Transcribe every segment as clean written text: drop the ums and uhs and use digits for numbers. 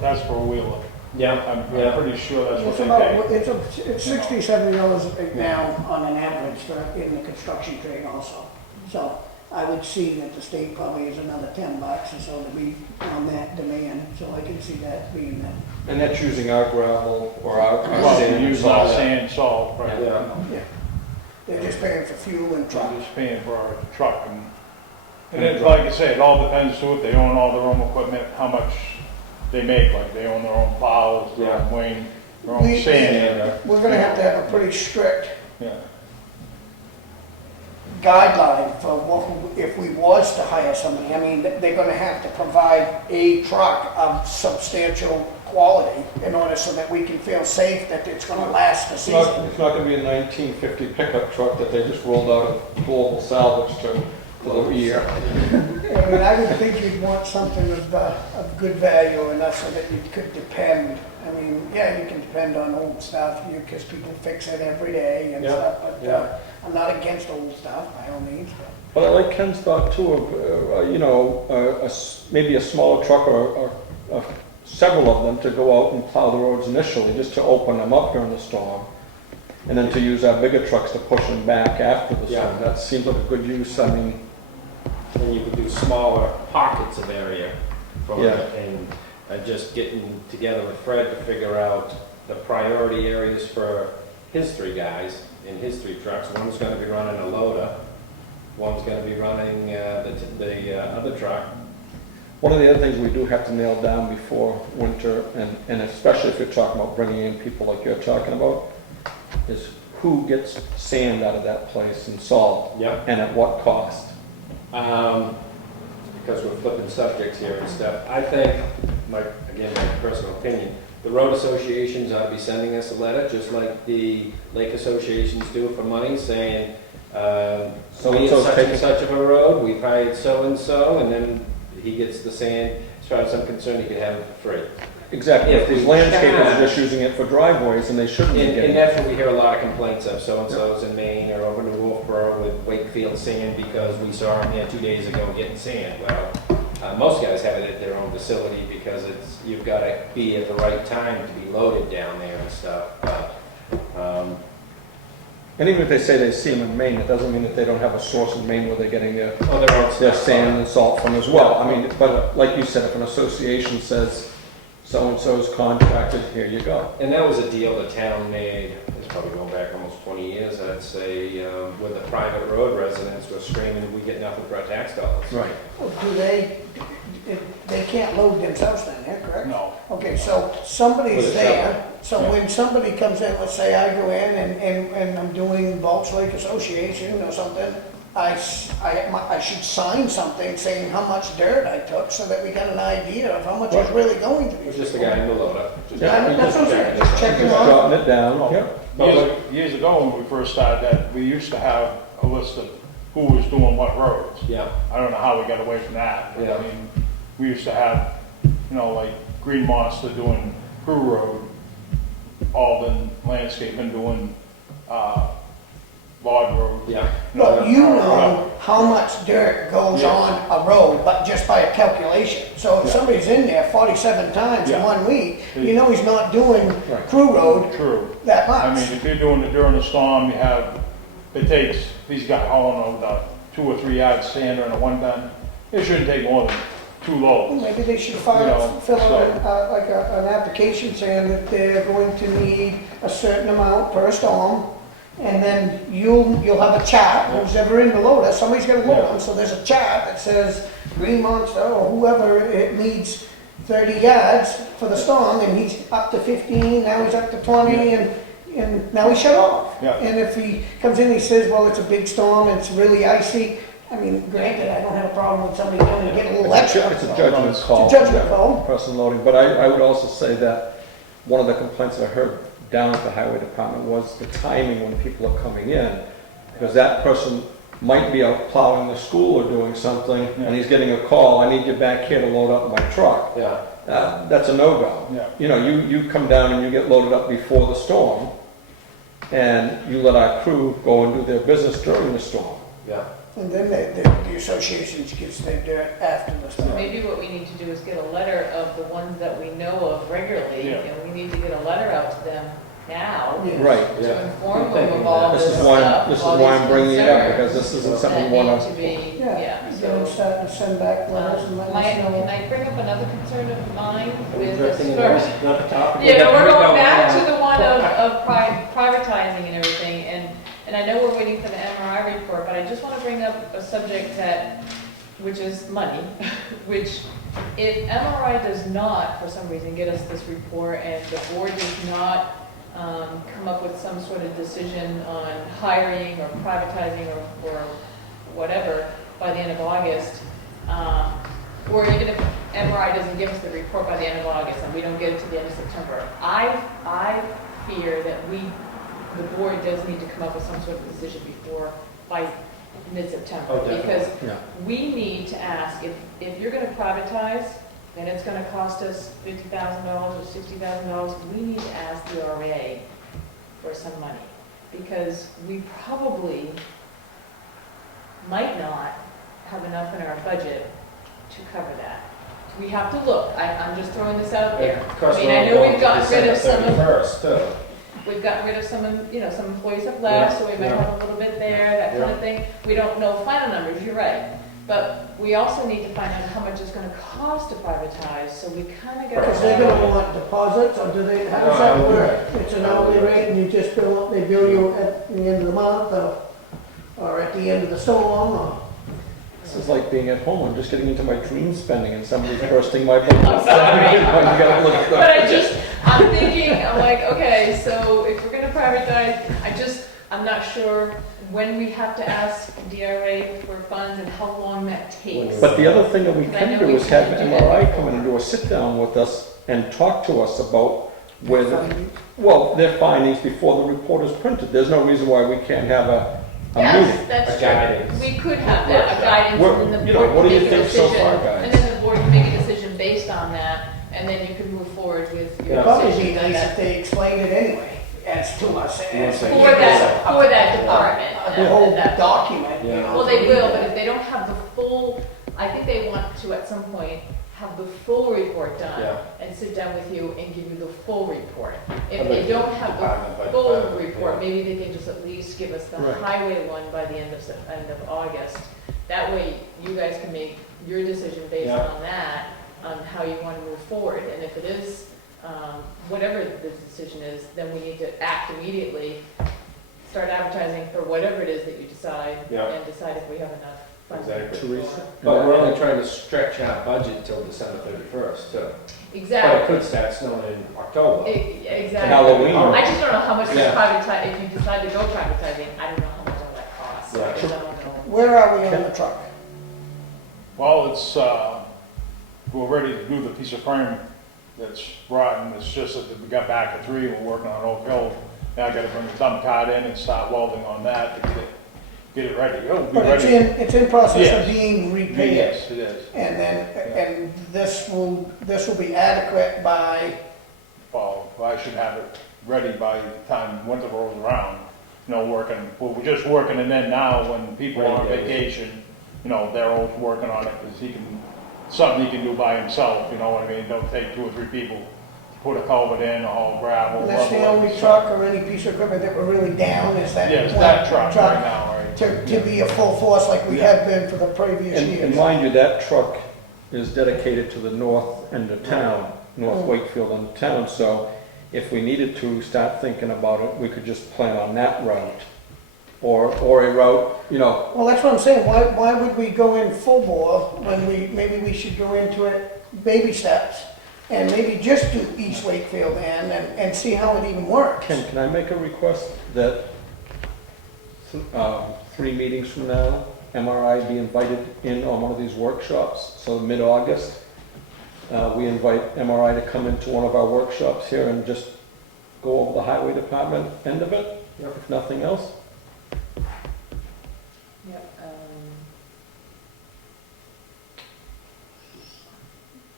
that's for a wheeler. Yeah, I'm yeah. pretty sure that's what It's they about, pay. it's $60, $70 now on an average for, in the construction trade also. So I would see that the state probably is another $10 or so to be on that demand, so I can see that being that. And that's using our gravel or our Well, sand you and use our salt. sand, salt, right? Yeah. Yeah. They're just paying for fuel and truck. I'm just paying for our truck and then, like I said, it all depends too, if they own all their own equipment, how much they make, like they own their own plows, their own wing, their own We- sand. We're gonna have to have a pretty strict Yeah, guideline for what, if we was to hire somebody. I mean, they're gonna have to provide a truck of substantial quality in order so that we can feel safe that it's gonna last the It's not season. gonna be a 1950 pickup truck that they just rolled out of global salvage to for the year. I mean, I would think you'd want something of good value enough so that you could depend. I mean, yeah, you can depend on old stuff, because people fix it every day and Yeah, stuff, but yeah. I'm not against old stuff by all means. But I like Ken's thought too of, you know, maybe a smaller truck or several of them to go out and plow the roads initially, just to open them up during the storm. And then to use our bigger trucks to push them back after the storm. Yeah. That seems like a good use. I mean, And you could do smaller pockets of area for Yeah. it, and just getting together with Fred to figure out the priority areas for his three guys in his three trucks. One's gonna be running a loader, one's gonna be running the other truck. one of the other things we do have to nail down before winter, and especially if you're talking about bringing in people like you're talking about, is who gets sand out of that place and salt, Yep. and at what cost. Because we're flipping subjects here and stuff, I think, again, my personal opinion, the road associations ought to be sending us a letter, just like the lake associations do for money, saying, we have So-and-so's such taking- and such of a road, we've hired so-and-so, and then he gets the sand. As far as I'm concerned, he could have it for free. Exactly, If if these we landscapers are can. just using it for driveways, and they shouldn't be And getting it. that's what we hear a lot of complaints of, so-and-so's in Maine or over in Wolfboro with Wakefield sand because we saw them there 2 days ago getting sand. Well, most guys have it at their own facility because you've got to be at the right time to be loaded down there and stuff. And even if they say they see them in Maine, it doesn't mean that they don't have a source in Maine where they're getting their Their own their stuff. sand and salt from as well. I mean, but like you said, if an association says so-and-so's contracted, here you go. And that was a deal the town made, it's probably going back almost 20 years, I'd say, with the private road residents were screaming, we get nothing for our tax dollars. Right. Well, do they can't load themselves then, yeah, correct? no. Okay, so somebody's With a there, so Yeah. when somebody comes in, let's say I go in and I'm doing Bulch Lake Association or something, I should sign something saying how much dirt I took so that we got an idea of how much is really going to It was be. just the guy in the loader. Yeah. That's what I'm saying, just checking Just on. jotting it down, yeah. Years ago, when we first started that, we used to have a list of who was doing what roads. Yeah, I don't know how we got away from that, but Yeah. I mean, we used to have, you know, like Green Monster doing Crew Road, Alden Landscaping doing, Lord Road. yeah. Well, you know how much dirt goes on a road, but just by a calculation. So if Yeah. somebody's in there 47 times in Yeah. 1 week, you know he's not doing Right. Crew Road True. that I much. mean, if you're doing it during a storm, you have, it takes, these guys hauling over 2 or 3 yards sander in a 1-ton. It shouldn't take more than 2 Well, loads. maybe they should You know, fill out so- like an application saying that they're going to need a certain amount per storm. And then you'll have a chart, who's ever in the loader, somebody's gonna load them, so there's a chart that says Green Monster or whoever, it needs 30 yards for the storm, and he's up to 15, now he's up to 20, and now he's shut off. Yeah. And if he comes in, he says, well, it's a big storm, and it's really icy, I mean, granted, I don't have a problem with somebody coming and getting a little extra. It's a judgment call. It's a judgment call. Person loading, but I would also say that one of the complaints I heard down at the highway department was the timing when people are coming in, because that person might be out plowing the school or doing something, and he's getting a call, I need you back here to load up my truck. Yeah, That's a no-go. Yeah. You know, you come down and you get loaded up before the storm, and you let our crew go and do their business during the storm. yeah. And then the associations gets their dirt after the So stuff. maybe what we need to do is get a letter of the ones that we know of regularly, Yeah. and we need to get a letter out to them now Yeah. Right. to inform I'm them thinking of all that. this This is stuff. why, this is all why these I'm bringing it up, concerns because this isn't that something we need wanna, to be, Yeah, yeah, you know, so. start to send back letters and let Mike, us can know. I bring up another concern of mine with Drifting this in first? another topic. Yeah, we're We going go back on. to the one of privatizing and everything, and I know we're waiting for the MRI report, but I just want to bring up a subject that, which is money, which if MRI does not, for some reason, get us this report, and the board does not come up with some sort of decision on hiring or privatizing or whatever by the end of August, or even if MRI doesn't give us the report by the end of August and we don't get it to the end of September, I fear that the board does need to come up with some sort of decision by mid-September. Oh, definitely. Because yeah. we need to ask, if you're gonna privatize, and it's gonna cost us $50,000 or $60,000, we need to ask the RA for some money. Because we probably might not have enough in our budget to cover that. We have to look, I'm just throwing this out there. Of course, I mean, we're I know going we've to gotten rid of December some of, 31st, too. we've gotten rid of some, some employees have left, so we might Yeah. have a little bit there, that kind of thing. We don't know final numbers, you're right. But we also need to find out how much it's gonna cost to privatize, so we kinda gotta. Because they're gonna want deposits, or do they, how does that work? It's an hourly rate and you just they bill you at the end of the month, or at the end of the storm, or? This is like being at home, I'm just getting into my dream spending and somebody's bursting my bubble. I'm sorry. You gotta look at But the- I'm thinking, I'm like, okay, so if we're gonna privatize, I'm not sure when we have to ask DRA for funds and how long that takes. But the other thing that we Because I can know do we is have can't do that MRI before. come in and do a sit-down with us and talk to us about well, their findings before the report is printed. There's no reason why we can't have a Yes, meeting. that's A true. guidance. We could have that, a guidance, What- and then the you know, board what can do you make a think so decision. far, guys? And then the board can make a decision based on that, and then you can move forward with your Yeah. Probably decision. be on nice that. if they explained it anyway, as to us. as For For that department. The whole that- document, you Yeah. know. Well, they will, but if they don't have the full, I think they want to at some point have the full report done Yeah. and sit down with you and give you the full report. If I'd they like don't have department by the full department, report, yeah. maybe they can just at least give us the Right. highway one by the end of August. That way, you guys can make your decision based Yeah. on that, on how you want to move forward. And if it is, whatever the decision is, then we need to act immediately, start advertising for whatever it is that you decide, Yeah. and decide if we have enough funds. Exactly. Teresa? But we're only trying to stretch our budget until December 31st, too. But it Exactly. could start snowing in October. Exactly. Halloween. I just don't know how much this Yeah. privatize, if you decide to go privatizing, I don't know how much all that costs. Yeah. Because I don't know. Where are we on the truck? Well, it's, we're ready to do the piece of frame that's rotten. It's just that we got back at 3, we're working on Oak Hill. Now I gotta bring the dump card in and start welding on that to get it ready. It'll be But ready. it's in process Yes. of being repaired. Yes, it is. And then, and this will be adequate by, Well, I should have it ready by the time winter rolls around. You know, well, we're just working it in now when people are on Right, yeah. vacation. You know, they're always working on it because something he can do by himself, you know what I mean? Don't take 2 or 3 people to put a culvert in, or haul gravel. that's the level it, only so- truck or any piece of equipment that we're really down, is that Yes, one that truck right now, right? To be a full force like we Yeah. have been for the previous And years. mind you, that truck is dedicated to the north end of town, North Wakefield end of town, so if we needed to start thinking about it, we could just plan on that route. Or a route, you know, Well, that's what I'm saying, why would we go in full bore when maybe we should go into it baby steps and maybe just do East Wakefield and see how it even works? can I make a request that 3 meetings from now, MRI be invited in on one of these workshops, so mid-August, we invite MRI to come into one of our workshops here and just go over the highway department end of it, if nothing else. Yep,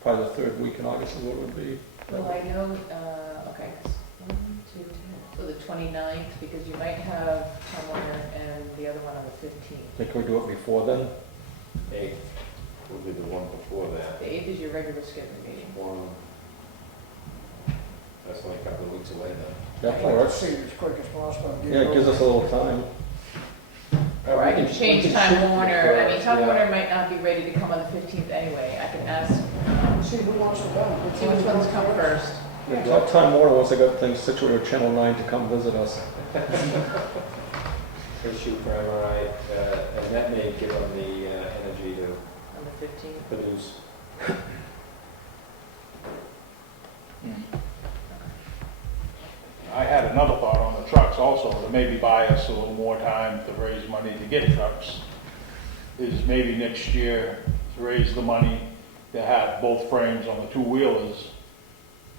Probably the 3rd week in August is what it would be. well, I know, okay, 'cause 1, So the 29th, because you might have Tom Warner and the other one on the 15th. Think we do it before then? 8th would be the one before that. The 8th is your regular scheduled meeting. One, that's only a couple of weeks away then. That I'd like to works. see it as quick as possible. Yeah, it gives us a little time. Or I can change Time Warner. I mean, Time Yeah. Warner might not be ready to come on the 15th anyway. I can ask, See who wants it done. see which ones come first. Tell Time Warner once I got things situated with Channel 9 to come visit us. Issue for MRI, and that may give them the energy to On the 15th. produce. I had another thought on the trucks also, to maybe buy us a little more time to raise money to get trucks. Is maybe next year to raise the money to have both frames on the two-wheelers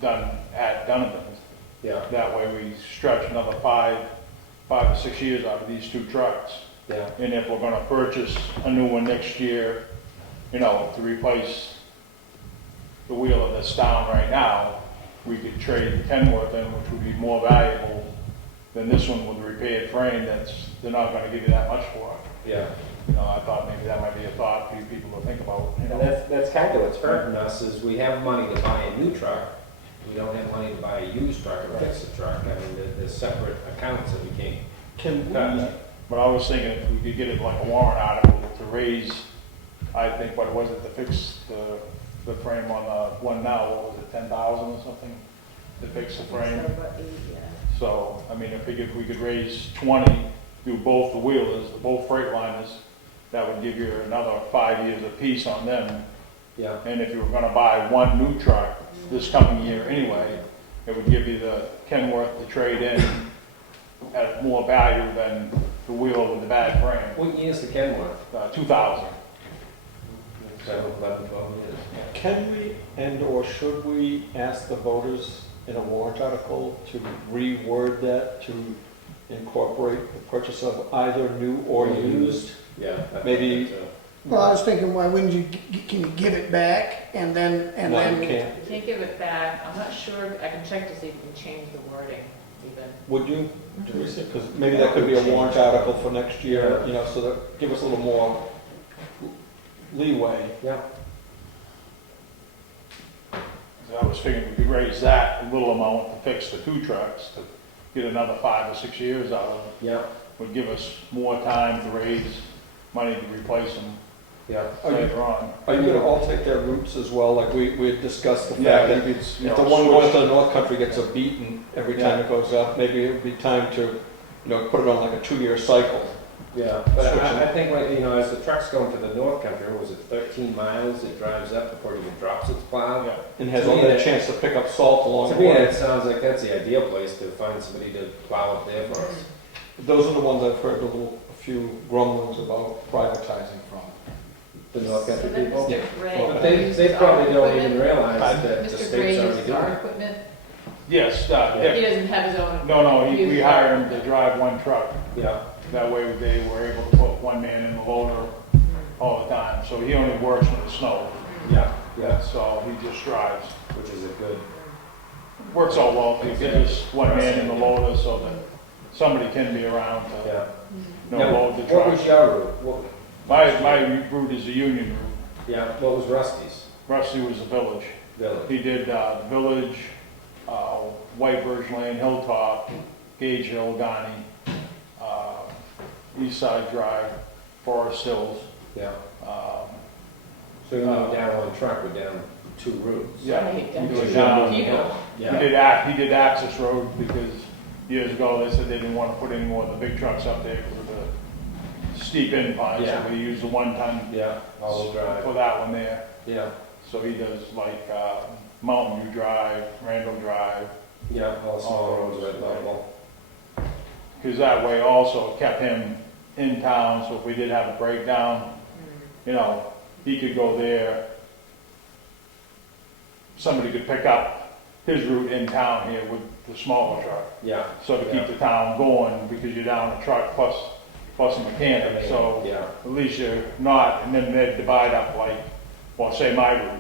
done at Donovan's. Yeah, That way we stretch another 5 or 6 years out of these two trucks. yeah, And if we're gonna purchase a new one next year, you know, to replace the wheeler that's down right now, we could trade the Kenworth in, which would be more valuable than this one with a repaired frame they're not gonna give you that much for. yeah. You know, I thought maybe that might be a thought for you people to think about, you And know. that's kind of what's hurting us, is we have money to buy a new truck, we don't have money to buy a used truck or fix a truck. I mean, there's separate accounts that we can't. Can cut. But I was thinking if we could get it like a warrant article to raise, I think, what was it, to fix the frame on the one now, what was it, 10,000 or something? To fix the frame. So about 8, yeah. So, I mean, if we could raise 20, do both the wheelers, both Freightliners, that would give you another 5 years apiece on them. Yeah, And if you were gonna buy one new truck this coming year anyway, it would give you the Kenworth to trade in at more value than the wheeler with the bad frame. what year's the Kenworth? 2000. 7, 11, 12 years. Can we and/or should we ask the voters in a warrant article to reword that to incorporate the purchase of either new or used? Yeah. I think Maybe- that's, Well, I was thinking, why wouldn't you, can you give it back and then, No, you then, can't. You can't give it back. I'm not sure. I can check to see if you can change the wording even. Would you, Teresa? Because maybe that could be a warrant article for next year, you know, so that give us a little more leeway. Yeah, So I was figuring we could raise that little amount to fix the two trucks, to get another 5 or 6 years out of it. yeah, Would give us more time to raise money to replace them yeah. later on. Are you gonna all take their routes as well? Like we had discussed the Yeah, fact that maybe it's, you if know, the one going switch- to the North Country gets a beating every time it goes up, maybe it would be time to, you know, put it on like a 2-year cycle. Yeah, but I think, like, you know, as the truck's going to the North Country, what was it 13 miles it drives up before it even drops its plow? Yeah. And has To me, all that that- chance to pick up salt along To the me, way. it sounds like that's the ideal place to find somebody to plow up there for us. Those are the ones I've heard a few grumblings about privatizing from. The North Country So then people. Mr. Gray But they uses probably our don't even equipment. realize that the Mr. Gray state's already uses doing our it. equipment. Yes, He yeah. doesn't have his own. No, He we uses hired our him to drive one truck. Yeah, That way they were able to put one man in the loader all the time. So he only works when it's snow. yeah, yeah, That's all, he just drives. which is a good, Works out well, if you get just one man in the loader so that somebody can be around to, yeah. you know, Now, load the what was truck. your route? What, My route is a union route. yeah, what was Rusty's? Rusty was a village. Village. He did Village, White Birch Lane, Hilltop, Gage Hill, Ghani, East Side Drive, Forest Hills. Yeah. um, So you're not down one truck, we're down 2 routes. Yeah, Right, he down was to down. people. He Yeah, did access road because years ago they said they didn't want to put any more of the big trucks up there because of the steep incline. Yeah. So we used the 1-ton yeah, all-wheel drive, for that one there. yeah, So he does like Mountain View Drive, Randall Drive, yeah, all small roads at level. because that way also kept him in town. So if we did have a breakdown, you know, he could go there. Somebody could pick up his route in town here with the smaller truck. Yeah, So to keep the town going, because you're down a truck plus a mechanic, so yeah, at least you're not, and then they'd divide up like, well, say my route.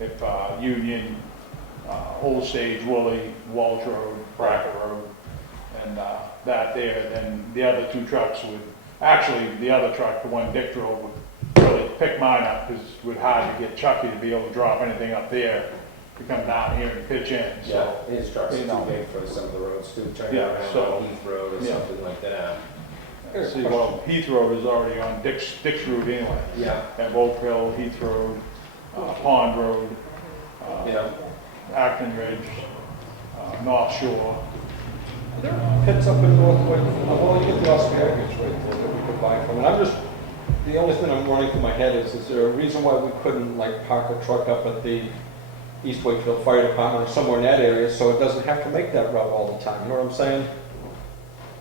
If Union, Whole Stage, Woolley, Walsh Road, Brackett Road, and that there. Then the other two trucks would, actually, the other truck, the one Dick drove, would really pick mine up, because it would hard to get Chucky to be able to drop anything up there to come down here and pitch in, Yeah, so. his trucks are you too know. big for some of the roads too, turning Yeah, around so- on Heath Road or Yeah. something like that. See, well, Heath Road is already on Dick's route anyway. Yeah, Have Oak Hill, Heath Road, Pond Road, yeah. Acton Ridge, North Shore. Are there pits up in North Wakefield? Well, you get the asparagus right there that we could buy from. And I'm just, the only thing I'm running through my head is there a reason why we couldn't like park a truck up at the East Wakefield Fire Department or somewhere in that area so it doesn't have to make that route all the time? You know what I'm saying?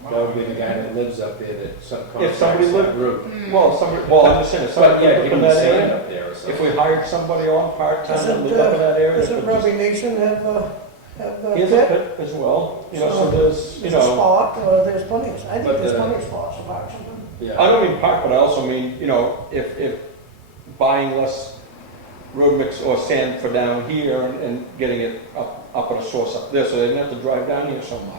That would be the guy that lives up there that If somebody that lived- route. Well, I'm just saying, if But somebody yeah, lived give up in him that sand area, up there or if something. we hired somebody on part-time that Doesn't, lived up in that area. doesn't that could Robbie Mason have a He has a pit? pit as well, you know, so there's, you There's a know, spot, or there's plenty of, I think But there's the- plenty of spots to park something. I Yeah, don't mean park, but I also mean, you know, if buying less road mix or sand for down here and getting it up at a source up there, so they didn't have to drive down here so much.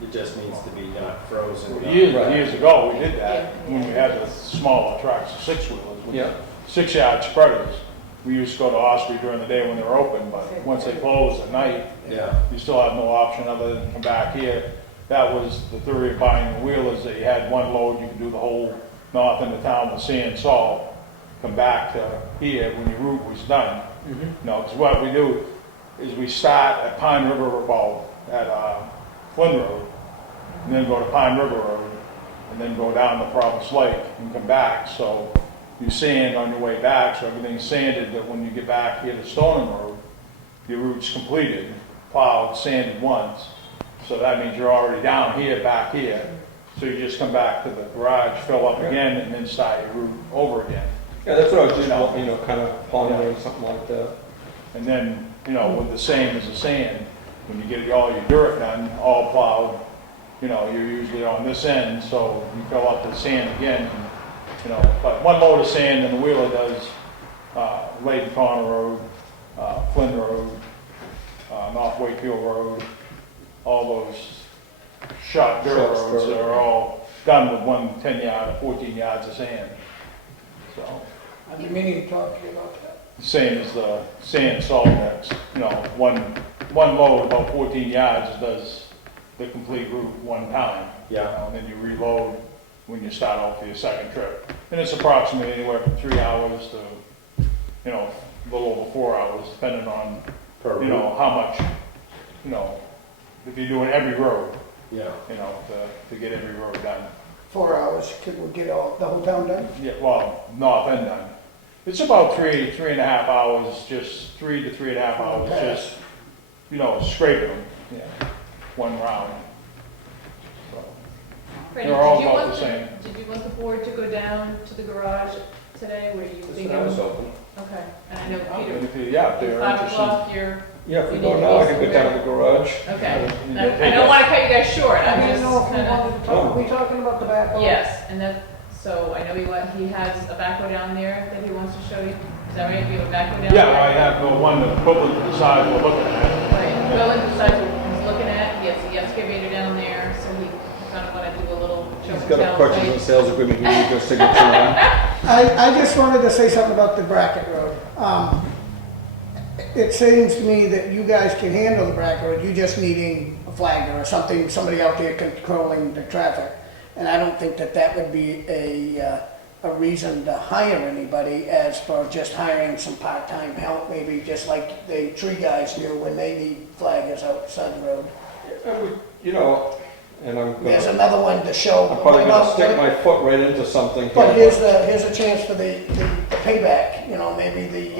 it just needs to be not frozen. not- Years ago, we did that, Yeah. when we had the smaller trucks, the six-wheelers, with Yeah. 6-yard spreaders. We used to go to Osprey during the day when they were open, but once they closed at night, Yeah, you still have no option other than come back here. That was the theory of buying the wheelers, that you had one load, you could do the whole north end of town with sand, salt, come back to here when your route was done. No, because what we do is we start at Pine River, well, at Flynn Road, and then go to Pine River Road, and then go down to Province Lake and come back. So you sand on your way back, so everything's sanded, that when you get back here to Stoneham Road, your route's completed, plowed, sanded once. So that means you're already down here, back here. So you just come back to the garage, fill up again, and then start your route over again. Yeah, that's what I was just, you know, kind of pondering, something like that. And then, you know, with the same as the sand, when you get all your dirt done, all plowed, you know, you're usually on this end, so you fill up the sand again, and, you know, but one load of sand and the wheeler does, Layton Corner Road, Flynn Road, North Wakefield Road, all those short dirt Short roads spur. are all done with one 10-yard or 14 yards of sand. So, I've been meaning to talk to you about that. same as the sand salt mix, you know, one load, about 14 yards, does the complete route one time. yeah. And then you reload when you start off for your second trip. And it's approximately anywhere from 3 hours to, you know, a little over 4 hours, depending on, Per you know, route. how much, you know, if you're doing every road, Yeah, you know, to get every road done. 4 hours, could we get all, the whole town done? Yeah, well, north end done. It's about 3.5 hours, just 3 to 3.5 hours, just, you know, scraping them, yeah, one round. So, Freddie, They're all did you about want the same. Did you want the board to go down to the garage today, where you just think? when I was open. Okay, and I know and Peter, if you, yeah, if at they're 5 interested. o'clock, you're, Yeah, if we We go need to now, go I can get down to the garage. okay. Yeah. I don't wanna cut you guys short, I I'm didn't just know if we kinda. wanted to talk, are we talking about the backhoe? Yes, and then, so I know he has a backhoe down there that he wants to show you. Is that right? You have a backhoe down there? Yeah, I have the one equivalent to the size we're looking at. Right, well, besides what he's looking at, he has the excavator down there, so he kind of wanna do a little show He's and got a tell purchase and type. sales agreement, he needs your signature on. I just wanted to say something about the Brackett Road. It seems to me that you guys can handle the Brackett Road, you just needing a flagger or something, somebody out there controlling the traffic. And I don't think that that would be a reason to hire anybody as for just hiring some part-time help, maybe just like the tree guys do when they need flaggers outside the road. You know, and I'm There's gonna, another one to show. I'm probably gonna stick my foot right into something But here. here's a chance for the payback, you know, maybe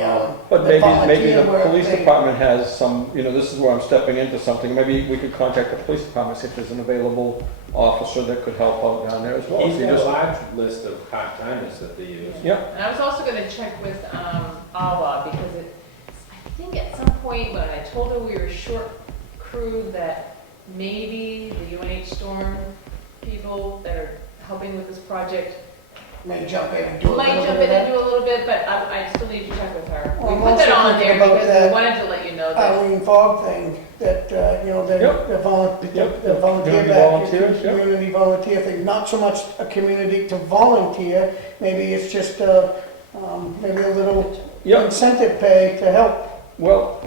But the maybe volunteer the work police thing. department has some, you know, this is where I'm stepping into something. Maybe we could contact the police department, see if there's an available officer that could help out down there as well. He's If you got a just- large list of part-timers that they use. Yep, And I was also gonna check with, Awa, because I think at some point when I told her we were a short crew, that maybe the UNH storm people that are helping with this project may jump in and do a Might little jump bit in of and that. do a little bit, but I still need to check with her. Well, We I'm put that also on there thinking about because we that wanted to let you know that. Eileen Fogg thing, that, you know, Yep. the volunteer, Yep. the volunteer Community back, volunteers, yep. community volunteer thing, not so much a community to volunteer, maybe it's just, maybe a little Yep. incentive pay to help. Well,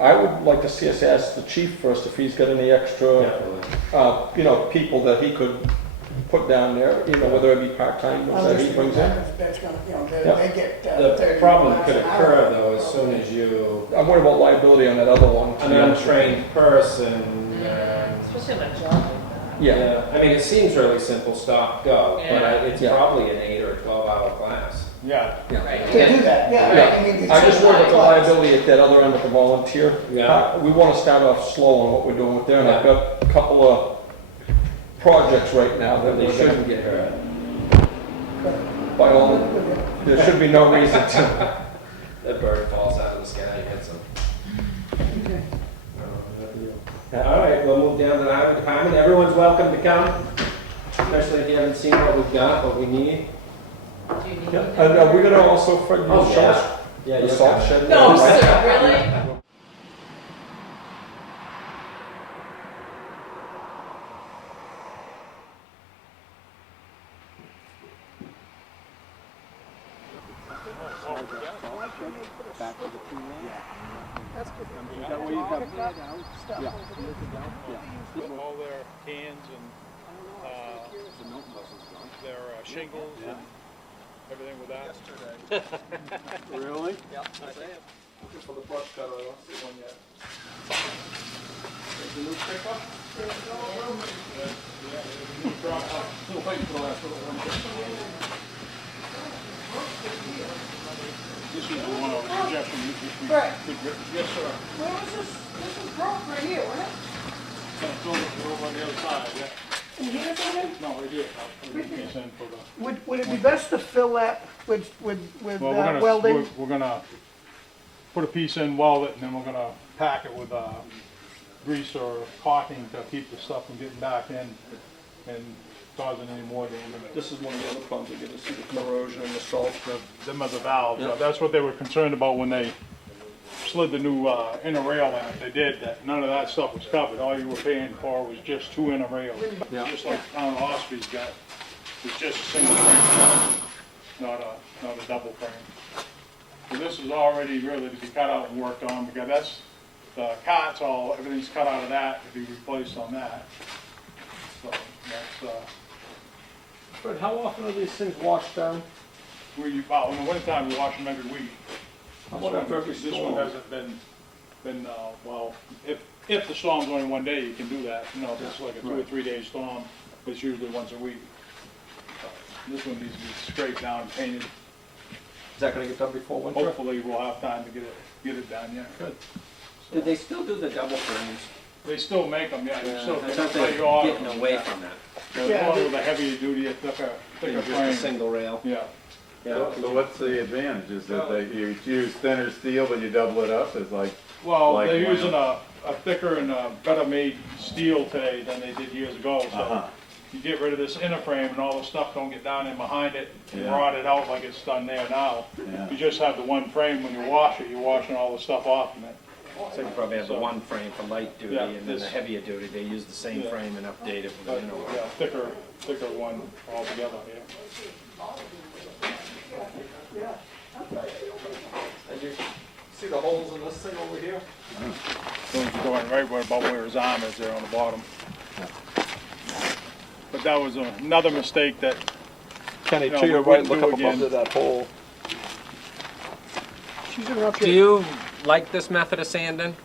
I would like to see us ask the chief first if he's got any extra, Definitely. you know, people that he could put down there, you know, whether it be part-time, that he brings in. That's gonna, you know, Yeah. they get The 30 problem miles could an occur hour. though, as soon as you, I'm worried about liability on that other one. to an be honest with you. untrained person, Especially on a job like that. Yeah, I mean, it seems really simple, stop, go, but Yeah. it's Yeah. probably an 8 or 12-hour class. Yeah, yeah. Right. To do that, yeah. Yeah. I mean, I it's just worry about the not- liability at that other end of the volunteer. Yeah. We want to start off slow on what we're doing with there, and I've Yeah. got a couple of projects right now that They we're shouldn't gonna, get hurt. by all, there should be no reason to. That bird falls out of the sky and hits them. All right, we'll move down to the highway department. Everyone's welcome to come, especially if you haven't seen what we've got, what we need. Do you need Yeah, me? and are we gonna also, Fred, Oh, show us Yeah, the you'll salt come. shed? No, Right? sir, really? all their cans and, their shingles and everything with that. Really? For the brush cutter, I don't see one yet. There's the new pickup. Still waiting for the last little one. This is the one I was suggesting. Right. Yes, sir. Where was this? This was broke right here, wasn't it? It's over on the other side, yeah. In here somewhere? No, right here. I'll put a piece in for the. Would it be best to fill that with Well, we're gonna, welding? we're gonna put a piece in, weld it, and then we're gonna pack it with, grease or caulking to keep the stuff from getting back in and causing any more damage. This is one of the other problems, we get to see the corrosion and the salt. Them are the valves. Yeah. That's what they were concerned about when they slid the new, inner rail in it. They did that. None of that stuff was covered. All you were paying for was just 2 inner rails. Yeah. Just like Town Osby's got. It's just a single frame, not a double frame. So this is already really to be cut out and worked on, because that's, the cots all, everything's cut out of that to be replaced on that. So that's, Fred, how often are these things washed down? well, in the wintertime, we wash them every week. How about after every This one storm? hasn't been, well, if the storm's only one day, you can do that. You know, if it's like a 2 or 3 day storm, it's usually once a week. This one needs to be scraped down and painted. Is that gonna get done before winter? Hopefully, we'll have time to get it done, yeah. Good. Did they still do the double frames? They still make them, yeah, they still. I thought they take were off. getting away from that. They're going with a heavier duty, a thicker Just a frame. single rail. Yeah. Yeah. So what's the advantage? Is that you use thinner steel, but you double it up? It's like, Well, Like they're when- using a thicker and a better made steel today than they did years ago, so Uh-huh. you get rid of this inner frame and all the stuff don't get down in behind it and Yeah. rot it out like it's done there now. Yeah. You just have the one frame, when you wash it, you're washing all the stuff off from it. So you probably have the So- one frame for light duty, Yeah, and then the this- heavier duty, they use the same Yeah. frame and update it with But, the inner one. yeah, thicker one altogether, yeah. And you see the holes in this thing over here? So you're going right about where his arm is there on the bottom. But that was another mistake that, Kenny, No, to your we right, wouldn't look do up again. above that hole. She's interrupted. Do you like this method of sanding?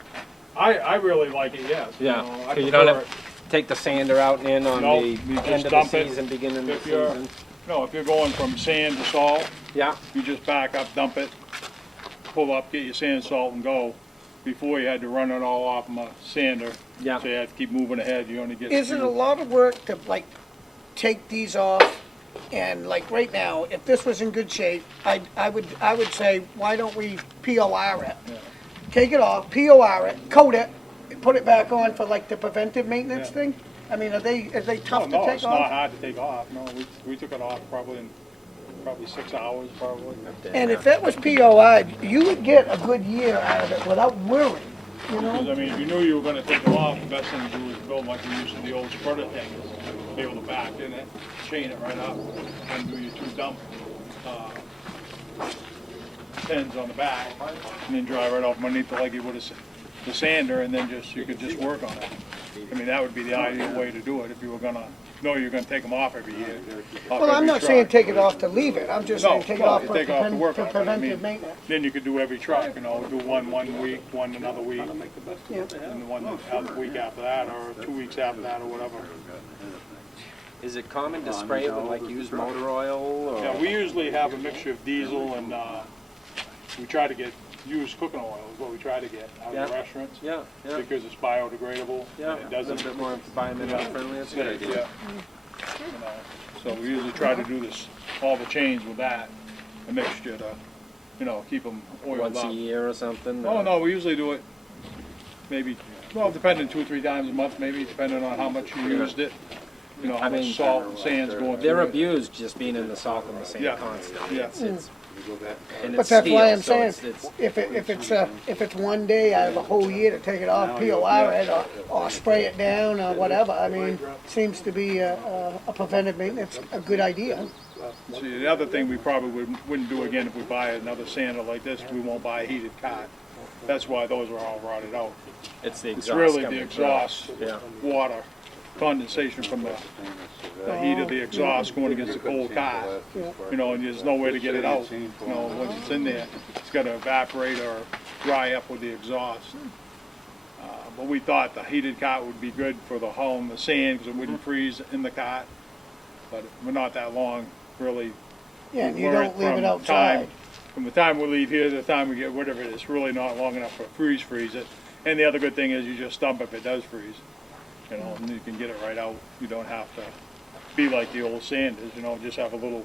I really like it, yes. Yeah, You know, I so you don't prefer have, take the sander out and in on No, the you just end of the dump it. season, beginning of the If you're- season? No, if you're going from sand to salt, Yeah, you just back up, dump it, pull up, get your sand, salt, and go. Before you had to run it all off from a sander, yeah. so you had to keep moving ahead, you only get. Is it a lot of work to like take these off? And like right now, if this was in good shape, I would say, why don't we POR it? Yeah. Take it off, POR it, coat it, put it back on for like the preventive maintenance Yeah. thing? I mean, are they Oh, tough to no, take it's not off? hard to take off, no, we took it off probably in probably 6 hours, probably. And if it was POI, you would get a good year out of it without worrying, you Because, know? I mean, if you knew you were gonna take them off, the best thing to do is build like we used to the old spreader thing, is be able to back in it, chain it right up, and do your 2 dump, pins on the back, and then drive right off underneath like you would the sander, and then you could just work on it. I mean, that would be the ideal way to do it, if you were gonna, know you're gonna take them off every year. off Well, I'm every not truck. saying take it off to leave it, I'm just No, saying take it well, off you for take off to work on it, but I preventive mean- maintenance. Then you could do every truck, you know, do one week, one another week, Yeah. and the one the week after that, or 2 weeks after that, or whatever. Is it common to spray it with like used motor oil or? Yeah, we usually have a mixture of diesel and, we try to get used cooking oil is what we try to get out of the Yeah. restaurants. Yeah, yeah, Because it's biodegradable. yeah, And it a doesn't. little bit more environmentally friendly, that's a good Yeah. idea. You know, so we usually try to do this, all the chains with that, a mixture to, you know, keep them oiled Once a up. year or something? Oh, no, we usually do it maybe, well, depending 2 or 3 times a month, maybe, depending on how much you used it. You know, how I mean, much salt and sand's going through They're it. abused just being in the salt and the sand Yeah. constantly. Yeah. And But it's that's why steel, I'm so saying, it's- if it's one day out of a whole year to take it off, POI it, or spray it down, or whatever, I mean, seems to be a preventive maintenance, a good idea. See, the other thing we probably wouldn't do again if we buy another sander like this, we won't buy a heated cot. That's why those are all rotted out. It's the It's exhaust really coming the through. exhaust Yeah. water condensation from the heat of the exhaust going against the cold cot. You know, and there's no way to get it out. You know, once it's in there, it's gotta evaporate or dry up with the exhaust. But we thought the heated cot would be good for the home, the sand, because it wouldn't freeze in the cot. But we're not that long, really. Yeah, and you Learn don't leave from it outside. From the time we leave here to the time we get rid of it, it's really not long enough to freeze it. And the other good thing is you just dump if it does freeze. You know, and you can get it right out. You don't have to be like the old sanders, you know, just have a little,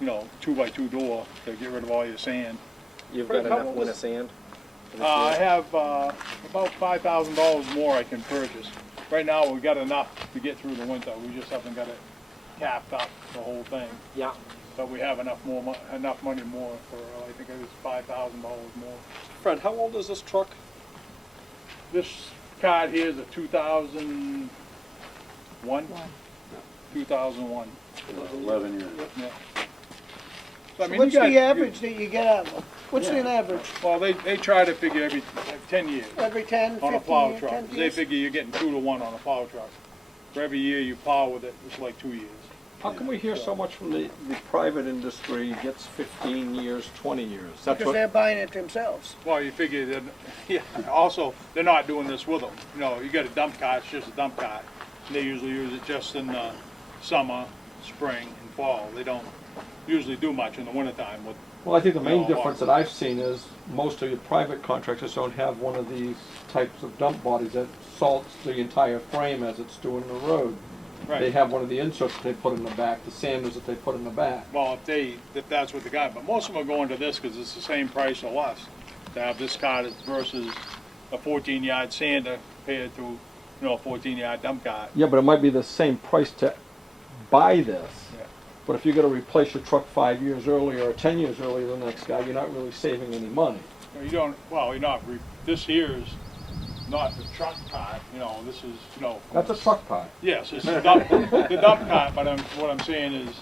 you know, 2x2 door to get rid of all your sand. You've got enough winter sand? for this I year? have about $5,000 more I can purchase. Right now, we got enough to get through the winter. We just haven't got it capped up, the whole thing. Yeah. But we have enough money more for, I think it was $5,000 more. Fred, how old is this truck? This card here is a 2001? 2001. 11 years. Yeah. So, I So mean, what's you got- the average that you get out of it? What's an average? Well, they try to figure every 10 years Every 10, on a 15, plow 10 truck. They years? figure you're getting 2 to 1 on a plow truck. For every year you plow with it, it's like 2 years. How come we hear so much from the private industry gets 15 years, 20 years? That's Because what, they're buying it themselves. Well, you figure that, yeah, also, they're not doing this with them. You know, you got a dump cart, it's just a dump cart. They usually use it just in the summer, spring, and fall. They don't usually do much in the wintertime with, well, I think the main No, difference that I've seen is most of your private contractors don't have one of these types of dump bodies that salts the entire frame as it's doing the road. They right. have one of the inserts they put in the back, the sanders that they put in the back. Well, if that's what they got, but most of them are going to this because it's the same price or less to have this cart versus a 14-yard sander compared to, you know, a 14-yard dump cart. Yeah, but it might be the same price to buy this. Yeah. But if you're gonna replace your truck 5 years earlier or 10 years earlier than the next guy, you're not really saving any money. You don't, well, you're not, this here's not the truck cart, you know, this is, you know. That's a truck part. Yes, it's the dump cart, but what I'm saying is,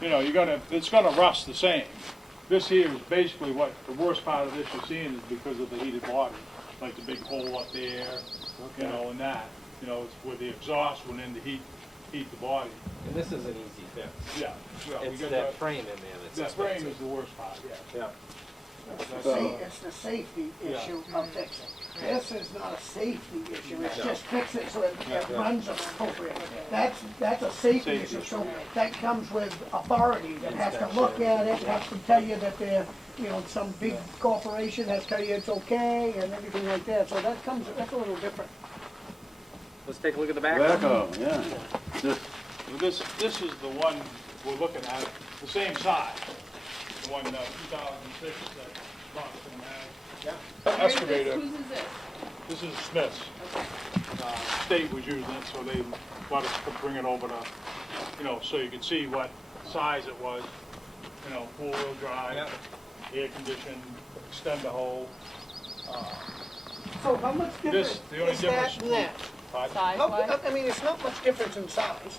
you know, it's gonna rust the same. This here is basically what, the worst part of this you're seeing is because of the heated body, like the big hole up there, you know, and that. You know, it's where the exhaust went in to heat the body. And this is an easy fix. Yeah, well, we It's got that frame in there that's that frame expensive. is the worst part, yeah. Yeah. It's the safety Yeah. issue of fixing. This is not a safety issue, it's just fix it so it runs appropriately. That's a safety issue, so that comes with authority that has to look at it, has to tell you that they're, you know, some big corporation has to tell you it's okay and everything like that, so that's a little different. Let's take a look at the back. Tobacco, yeah. Just So this is the one we're looking at, the same size, the one 2006 that Boston had. Excavator. Whose is this? This is Smith's. State was using it, so they let us bring it over to, you know, so you could see what size it was. you know, four-wheel drive, air conditioned, extend the hole. So how much This, difference the only is that difference. and that? Pardon? Size-wise? I mean, it's not much difference in size.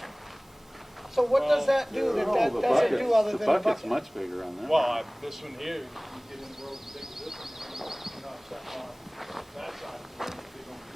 So what does that do that Oh, that the doesn't do other bucket's, the than the bucket's bucket? much bigger on that. Well, this one here, you get in the road and take this one, you know, step on that side.